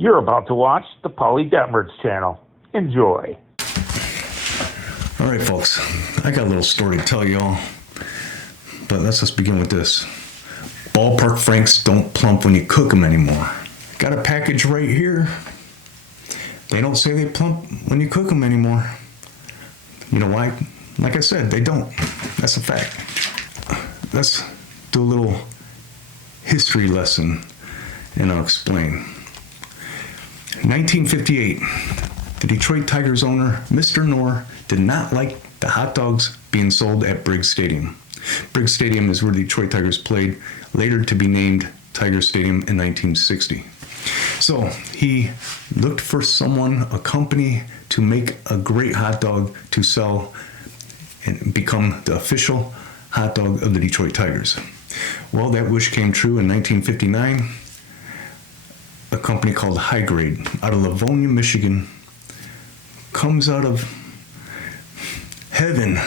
You're about to watch the Paulie Detmers channel. Enjoy. All right, folks, I got a little story to tell y'all, but let's just begin with this. Ballpark Franks don't plump when you cook them anymore. Got a package right here. They don't say they plump when you cook them anymore. You know why? Like I said, they don't. That's a fact. Let's do a little history lesson, and I'll explain. 1958, the Detroit Tigers owner, Mr. Knorr, did not like the hot dogs being sold at Briggs Stadium. Briggs Stadium is where the Detroit Tigers played, later to be named Tiger Stadium in 1960. So he looked for someone, a company, to make a great hot dog to sell and become the official hot dog of the Detroit Tigers. Well, that wish came true in 1959. A company called High Grade out of Livonia, Michigan, comes out of heaven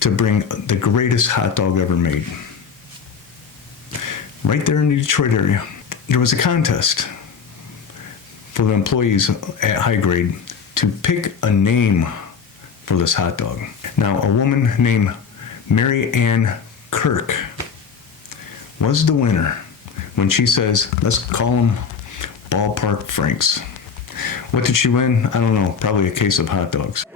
to bring the greatest hot dog ever made. Right there in the Detroit area, there was a contest for the employees at High Grade to pick a name for this hot dog. Now, a woman named Mary Ann Kirk was the winner when she says, let's call them Ballpark Franks. What did she win? I don't know, probably a case of hot dogs.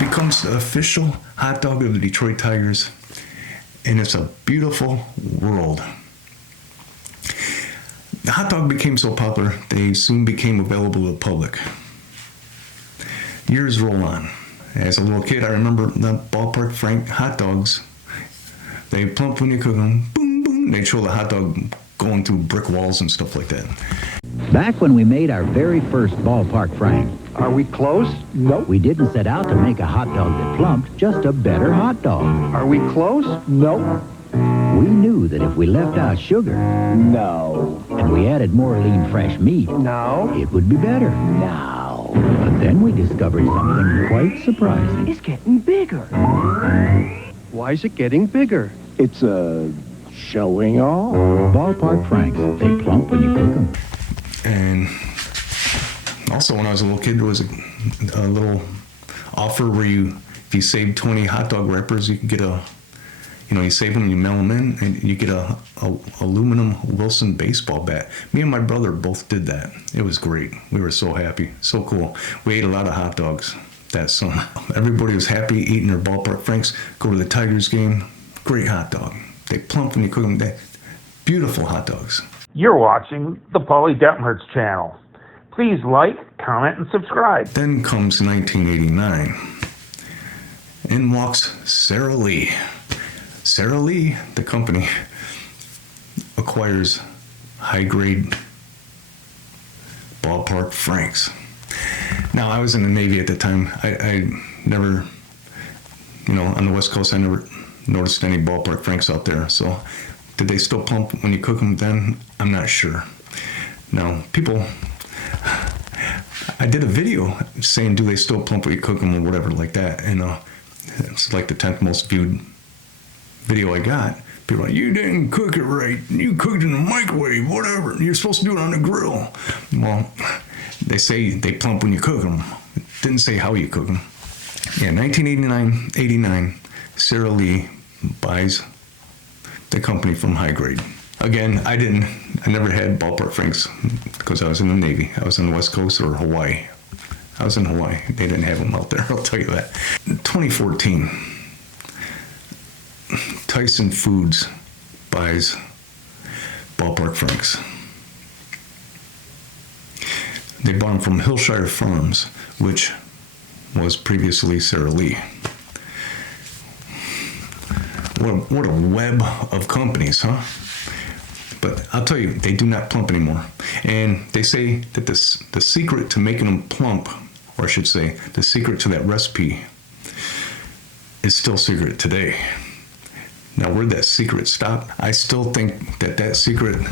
Becomes the official hot dog of the Detroit Tigers, and it's a beautiful world. The hot dog became so popular, they soon became available to the public. Years roll on. As a little kid, I remember the Ballpark Frank hot dogs. They plump when you cook them, boom, boom. They'd show the hot dog going through brick walls and stuff like that. Back when we made our very first Ballpark Frank. Are we close? No. We didn't set out to make a hot dog that plumped, just a better hot dog. Are we close? No. We knew that if we left out sugar, No. and we added more lean fresh meat, No. it would be better. Now. But then we discovered something quite surprising. It's getting bigger. Why is it getting bigger? It's showing off. Ballpark Franks, they plump when you cook them. And also, when I was a little kid, there was a little offer where if you saved 20 hot dog wrappers, you could get you save them and you mail them in, and you get a aluminum Wilson baseball bat. Me and my brother both did that. It was great. We were so happy, so cool. We ate a lot of hot dogs that summer. Everybody was happy eating their Ballpark Franks. Go to the Tigers game, great hot dog. They plump when you cook them. Beautiful hot dogs. You're watching the Paulie Detmers channel. Please like, comment, and subscribe. Then comes 1989. In walks Sara Lee. Sara Lee, the company, acquires High Grade Ballpark Franks. Now, I was in the Navy at the time. I never, on the West Coast, I never noticed any Ballpark Franks out there. So, did they still plump when you cook them then? I'm not sure. Now, I did a video saying, do they still plump when you cook them or whatever like that. And it's like the 10th most viewed video I got. People are like, you didn't cook it right. You cooked it in the microwave, whatever. You're supposed to do it on the grill. Well, they say they plump when you cook them. It didn't say how you cook them. Yeah, 1989, Sara Lee buys the company from High Grade. Again, I never had Ballpark Franks because I was in the Navy. I was on the West Coast or Hawaii. I was in Hawaii. They didn't have them out there, I'll tell you that. 2014, Tyson Foods buys Ballpark Franks. They bought them from Hillshire Farms, which was previously Sara Lee. What a web of companies, huh? But I'll tell you, they do not plump anymore. And they say that the secret to making them plump, or I should say, the secret to that recipe is still secret today. Now, where'd that secret stop? I still think that secret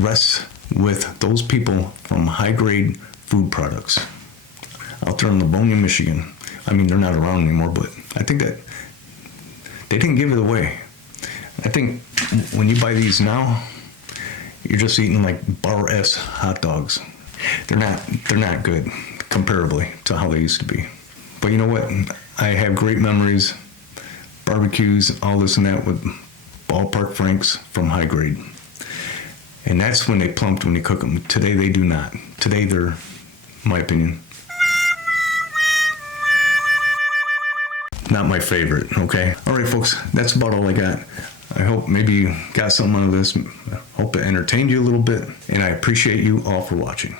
rests with those people from High Grade Food Products out there in Livonia, Michigan. I mean, they're not around anymore, but I think that they didn't give it away. I think when you buy these now, you're just eating like bar S hot dogs. They're not good comparably to how they used to be. But you know what? I have great memories, barbecues, all this and that with ballpark Franks from High Grade. And that's when they plumped when you cook them. Today they do not. Today they're, in my opinion, not my favorite, okay? All right, folks, that's about all I got. I hope maybe you got something out of this. I hope it entertained you a little bit, and I appreciate you all for watching.